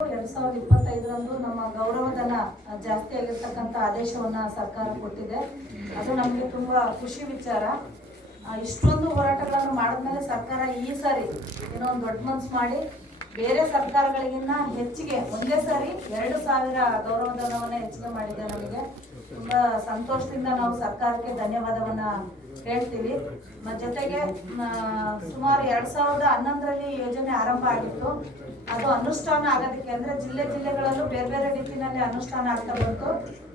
2025ರಂದು ನಮ್ಮ ಗೌರವಧನ ಜಾಸ್ತಿ ಆಗಿರ್ತಕ್ಕಂಥ ಆದೇಶವನ್ನ ಸರ್ಕಾರ ಕೊಟ್ಟಿದೆ. ಅದು ನಮಗೆ ತುಂಬಾ ಖುಷಿ ವಿಚಾರ. ಇಷ್ಟೊಂದು ಹೋರಾಟಗಳನ್ನು ಮಾಡಿದ್ಮೇಲೆ ಸರ್ಕಾರ ಈ ಸಾರಿ ಏನೋ ಒಂದು ದೊಡ್ಡ ಮನಸ್ಸು ಮಾಡಿ ಬೇರೆ ಸರ್ಕಾರಗಳಿಗಿಂತ ಹೆಚ್ಚಿಗೆ ಒಂದೇ ಸಾರಿ 2000 ಗೌರವಧನವನ್ನ ಹೆಚ್ಚಿಗೆ ಮಾಡಿದೆ. ನಮಗೆ ತುಂಬಾ ಸಂತೋಷದಿಂದ ನಾವು ಸರ್ಕಾರಕ್ಕೆ ಧನ್ಯವಾದವನ್ನ ಹೇಳ್ತೀವಿ. ಜೊತೆಗೆ ಸುಮಾರು 2011ರಲ್ಲಿ ಯೋಜನೆ ಆರಂಭ ಆಗಿತ್ತು. ಅದು ಅನುಷ್ಠಾನ ಆಗೋದಕ್ಕೆ ಅಂದ್ರೆ ಜಿಲ್ಲೆಗಳಲ್ಲೂ ಬೇರೆ ಬೇರೆ ರೀತಿಯಲ್ಲಿ ಅನುಷ್ಠಾನ ಆಗ್ತಾ ಬಂತು.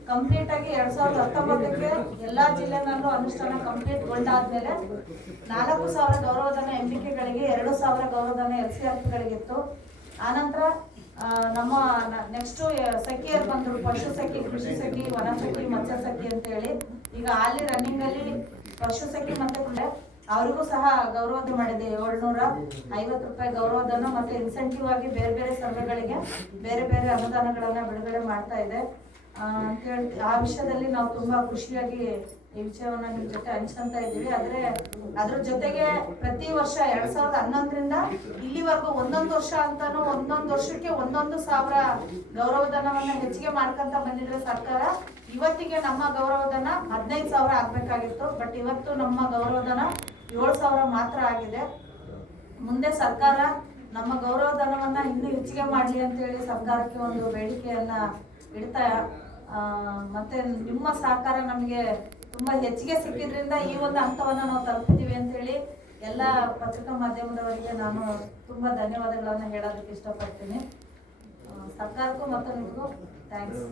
ಕಂಪ್ಲೀಟ್ ಆಗಿ 2019ಕ್ಕೆ ಎಲ್ಲಾ ಜಿಲ್ಲೆನಲ್ಲೂ ಅನುಷ್ಠಾನ ಕಂಪ್ಲೀಟ್ ಗೊಂಡಾದ್ಮೇಲೆ 4000 ಗೌರವಧನ ಎಂಬಿಕೆಗಳಿಗೆ, 2000 ಗೌರವಧನ LCRPಗಳಿಗಿತ್ತು. ಆನಂತರ ನಮ್ಮ ನೆಕ್ಸ್ಟ್ ಸಖಿಯರು ಬಂದರು, ಪಶು ಸಖಿ, ಕೃಷಿ ಸಖಿ, ವನ ಸಖಿ, ಮತ್ಸ್ಯ ಸಖಿ ಅಂತ ಹೇಳಿ. ಈಗ ಅಲ್ಲಿ ರನ್ನಿಂಗ್ ಅಲ್ಲಿ ಪಶು ಸಖಿ ಮತ್ತೆ ಅವರಿಗೂ ಸಹ ಗೌರವಧನ ಮಾಡಿದೆ. 750 ರೂಪಾಯಿ ಗೌರವಧನ ಮತ್ತೆ ಇನ್ಸೆಂಟಿವ್ ಆಗಿ ಬೇರೆ ಬೇರೆ ಸರ್ವೆಗಳಿಗೆ ಬೇರೆ ಬೇರೆ ಅನುದಾನಗಳನ್ನ ಬಿಡುಗಡೆ ಮಾಡ್ತಾ ಇದೆ ಅಂತ ಹೇಳಿ ಆ ವಿಷಯದಲ್ಲಿ ನಾವು ತುಂಬಾ ಖುಷಿಯಾಗಿ ಈ ವಿಷಯವನ್ನ ನಿಮ್ ಜೊತೆ ಹಂಚ್ಕೊಂತ ಇದ್ದೀವಿ. ಆದ್ರೆ ಅದ್ರ ಜೊತೆಗೆ ಪ್ರತಿ ವರ್ಷ 2011ರಿಂದ ಇಲ್ಲಿವರೆಗೂ ಒಂದೊಂದು ವರ್ಷ ಅಂತಾನು ಒಂದೊಂದು ವರ್ಷಕ್ಕೆ 1000 ಗೌರವಧನವನ್ನ ಹೆಚ್ಚಿಗೆ ಮಾಡ್ಕೊಂತ ಬಂದಿದ್ರೆ ಸರ್ಕಾರ, ಇವತ್ತಿಗೆ ನಮ್ಮ ಗೌರವಧನ 15,000 ಆಗ್ಬೇಕಾಗಿತ್ತು. ಬಟ್ ಇವತ್ತು ನಮ್ಮ ಗೌರವಧನ 7,000 ಮಾತ್ರ ಆಗಿದೆ. ಮುಂದೆ ಸರ್ಕಾರ ನಮ್ಮ ಗೌರವಧನವನ್ನ ಇನ್ನೂ ಹೆಚ್ಚಿಗೆ ಮಾಡಲಿ ಅಂತ ಹೇಳಿ ಸರ್ಕಾರಕ್ಕೆ ಒಂದು ಬೇಡಿಕೆಯನ್ನ ಇಡ್ತಾ, ಮತ್ತೆ ನಿಮ್ಮ ಸಹಕಾರ ನಮಗೆ ತುಂಬಾ ಹೆಚ್ಚಿಗೆ ಸಿಕ್ಕಿದ್ರಿಂದ ಈ ಒಂದು ಹಂತವನ್ನ ನಾವು ತಲುಪಿದೀವಿ ಅಂತ ಹೇಳಿ ಎಲ್ಲ ಪತ್ರಿಕಾ ಮಾಧ್ಯಮದವರಿಗೆ ನಾನು ತುಂಬಾ ಧನ್ಯವಾದಗಳನ್ನ ಹೇಳೋದಕ್ಕೆ ಇಷ್ಟಪಡ್ತೀನಿ. ಸರ್ಕಾರಕ್ಕೂ ಮತ್ತು ನಿಮಗೂ ಥ್ಯಾಂಕ್ಸ್.